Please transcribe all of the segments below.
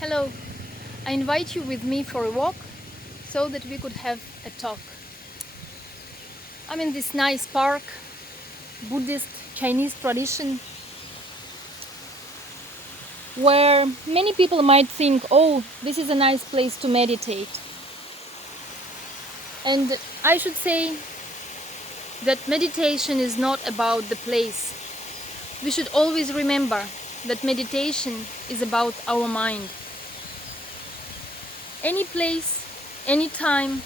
Hello, I invite you with me for a walk so that we could have a talk. I'm in this nice park, Buddhist Chinese tradition, where many people might think, oh, this is a nice place to meditate. And I should say that meditation is not about the place. We should always remember that meditation is about our mind. Any place, any time,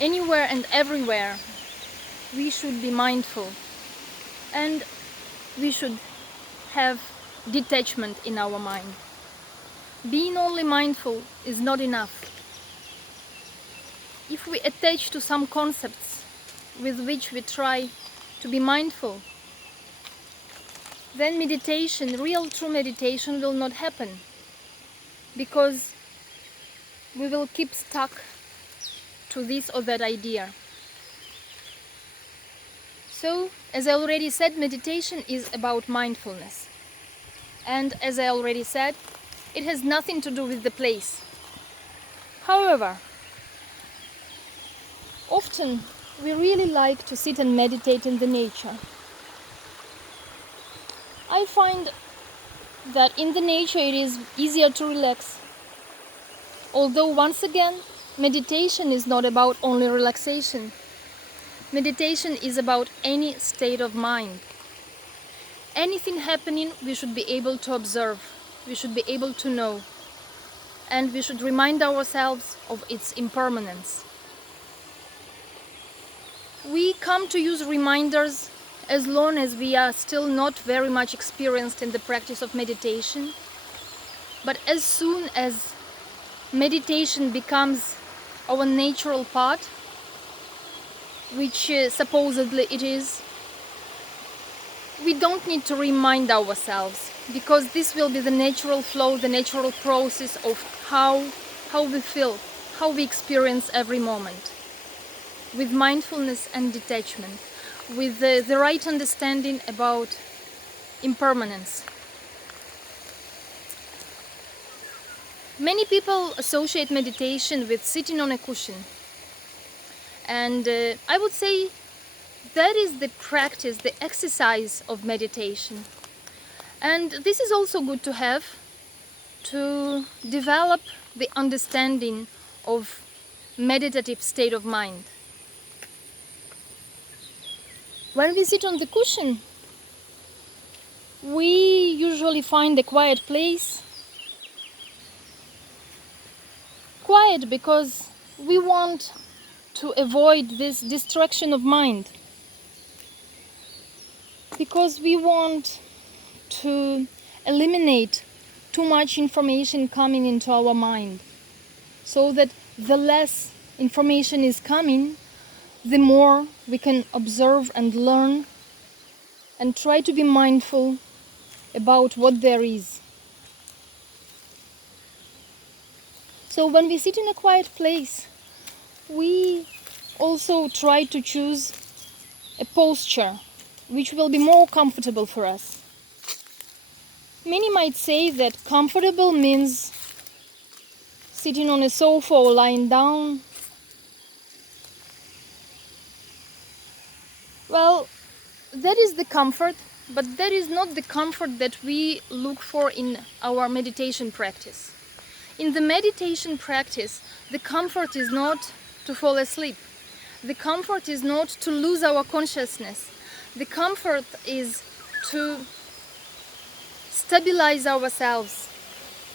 anywhere and everywhere, we should be mindful and we should have detachment in our mind. Being only mindful is not enough. If we attach to some concepts with which we try to be mindful, then meditation, real true meditation, will not happen, because we will keep stuck to this or that idea. So, as I already said, meditation is about mindfulness. And as I already said, it has nothing to do with the place. However, often we really like to sit and meditate in the nature. I find that in the nature it is easier to relax. Although once again, meditation is not about only relaxation. Meditation is about any state of mind. Anything happening, we should be able to observe, we should be able to know, and we should remind ourselves of its impermanence. We come to use reminders as long as we are still not very much experienced in the practice of meditation, but as soon as meditation becomes our natural part, which supposedly it is, we don't need to remind ourselves, because this will be the natural flow, the natural process of how we feel, how we experience every moment. With mindfulness and detachment, with the right understanding about impermanence. Many people associate meditation with sitting on a cushion. And I would say that is the practice, the exercise of meditation. And this is also good to have, to develop the understanding of meditative state of mind. When we sit on the cushion, we usually find a quiet place. Quiet because we want to avoid this distraction of mind, because we want to eliminate too much information coming into our mind, so that the less information is coming, the more we can observe and learn and try to be mindful about what there is. So when we sit in a quiet place, we also try to choose a posture which will be more comfortable for us. Many might say that comfortable means sitting on a sofa or lying down. Well, that is the comfort, but that is not the comfort that we look for in our meditation practice. In the meditation practice, the comfort is not to fall asleep. The comfort is not to lose our consciousness. The comfort is to stabilize ourselves,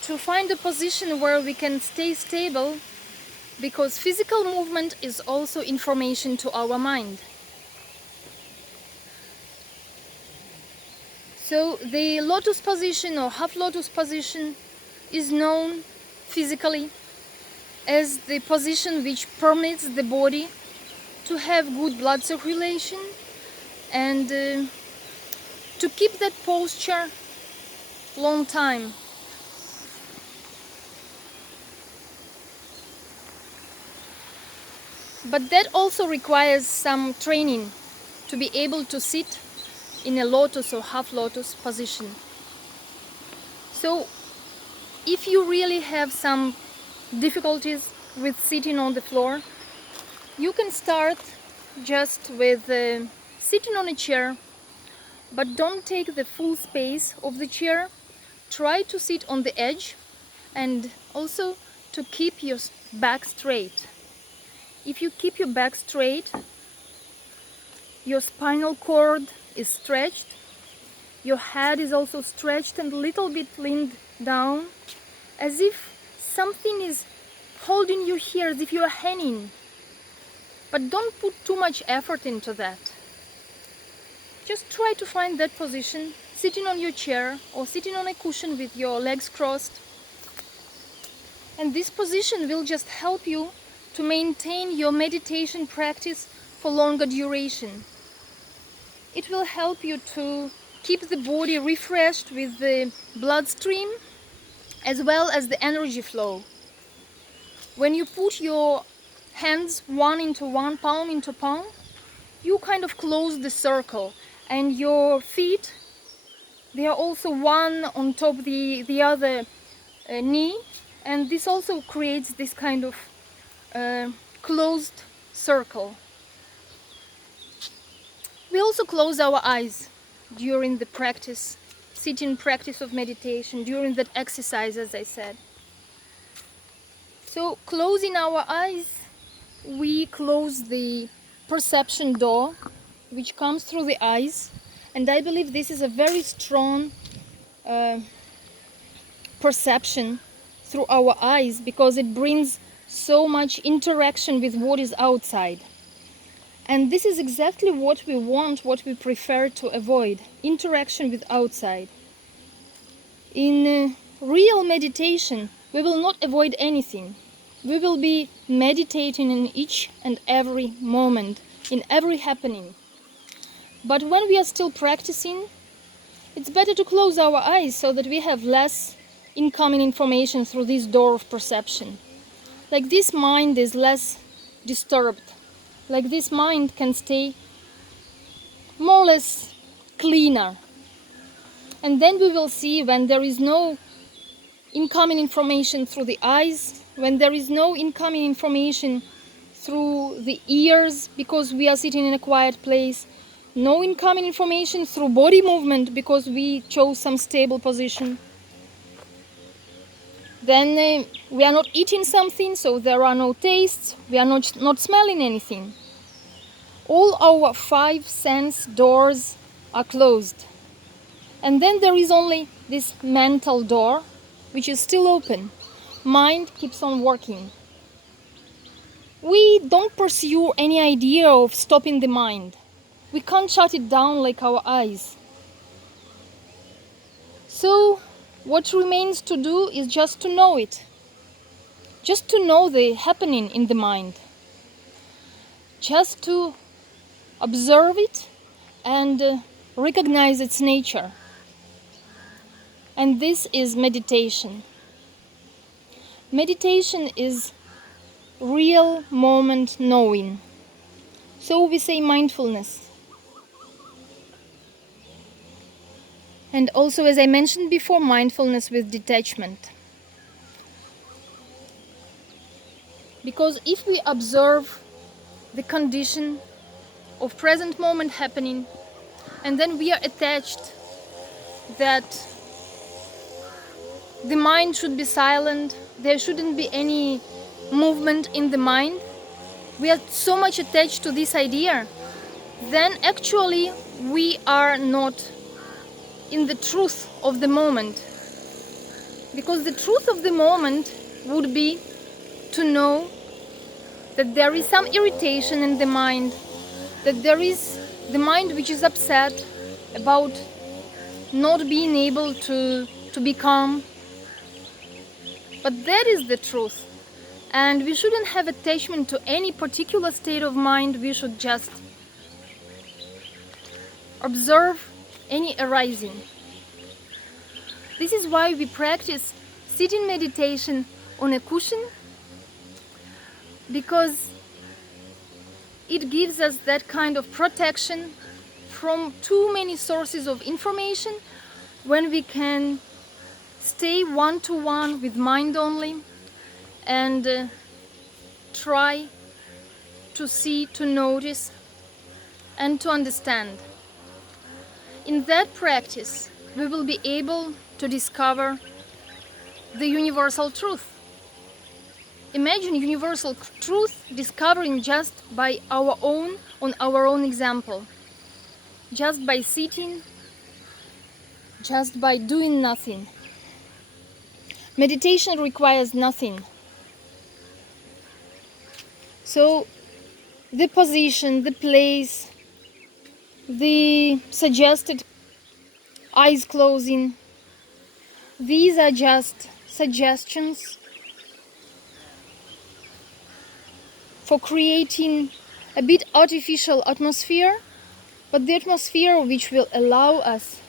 to find a position where we can stay stable, because physical movement is also information to our mind. So the lotus position or half lotus position is known physically as the position which permits the body to have good blood circulation and to keep that posture long time. But that also requires some training to be able to sit in a lotus or half lotus position. So if you really have some difficulties with sitting on the floor, you can start just with sitting on a chair, but don't take the full space of the chair. Try to sit on the edge and also to keep your back straight. If you keep your back straight, your spinal cord is stretched, your head is also stretched and a little bit leaned down, as if something is holding you here, as if you are hanging. But don't put too much effort into that. Just try to find that position, sitting on your chair or sitting on a cushion with your legs crossed. And this position will just help you to maintain your meditation practice for longer duration. It will help you to keep the body refreshed with the bloodstream as well as the energy flow. When you put your hands one into one, palm into palm, you kind of close the circle, and your feet, they are also one on top the other knee, and this also creates this kind of closed circle. We also close our eyes during the practice, sitting practice of meditation, during that exercise, as I said. So closing our eyes, we close the perception door which comes through the eyes, and I believe this is a very strong perception through our eyes, because it brings so much interaction with what is outside. And this is exactly what we want, what we prefer to avoid: interaction with outside. In real meditation, we will not avoid anything. We will be meditating in each and every moment, in every happening. But when we are still practicing, it's better to close our eyes so that we have less incoming information through this door of perception. Like this mind is less disturbed. Like this mind can stay more or less cleaner. And then we will see, when there is no incoming information through the eyes, when there is no incoming information through the ears because we are sitting in a quiet place, no incoming information through body movement because we chose some stable position, then we are not eating something, so there are no tastes, we are not smelling anything. All our 5 sense doors are closed. And then there is only this mental door, which is still open. Mind keeps on working. We don't pursue any idea of stopping the mind. We can't shut it down like our eyes. So what remains to do is just to know it. Just to know the happening in the mind. Just to observe it and recognize its nature. And this is meditation. Meditation is real moment knowing. So we say mindfulness. And also, as I mentioned before, mindfulness with detachment. Because if we observe the condition of present moment happening, and then we are attached that the mind should be silent, there shouldn't be any movement in the mind, we are so much attached to this idea, then actually we are not in the truth of the moment. Because the truth of the moment would be to know that there is some irritation in the mind, that there is the mind which is upset about not being able to be calm. But that is the truth. And we shouldn't have attachment to any particular state of mind. We should just observe any arising. This is why we practice sitting meditation on a cushion, because it gives us that kind of protection from too many sources of information, when we can Stay one-to-one with mind only, and try to see, to notice, and to understand. In that practice, we will be able to discover the universal truth. Imagine universal truth discovering just by our own example. Just by sitting, just by doing nothing. Meditation requires nothing. So the position, the place, the suggested eyes closing, these are just suggestions for creating a bit artificial atmosphere, but the atmosphere which will allow us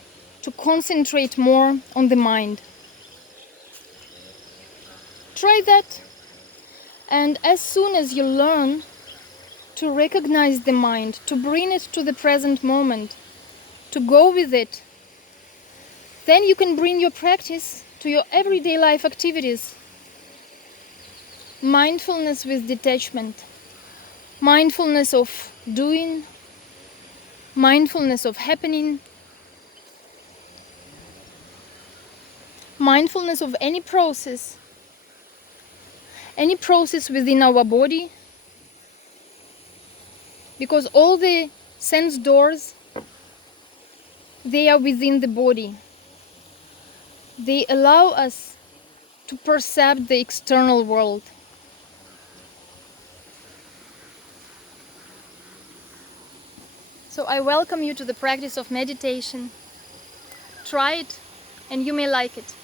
to concentrate more on the mind. Try that, and as soon as you learn to recognize the mind, to bring it to the present moment, to go with it, then you can bring your practice to your everyday life activities. Mindfulness with detachment, mindfulness of doing, mindfulness of happening, mindfulness of any process within our body, because all the sense doors, they are within the body. They allow us to perceive the external world. So I welcome you to the practice of meditation. Try it, and you may like it.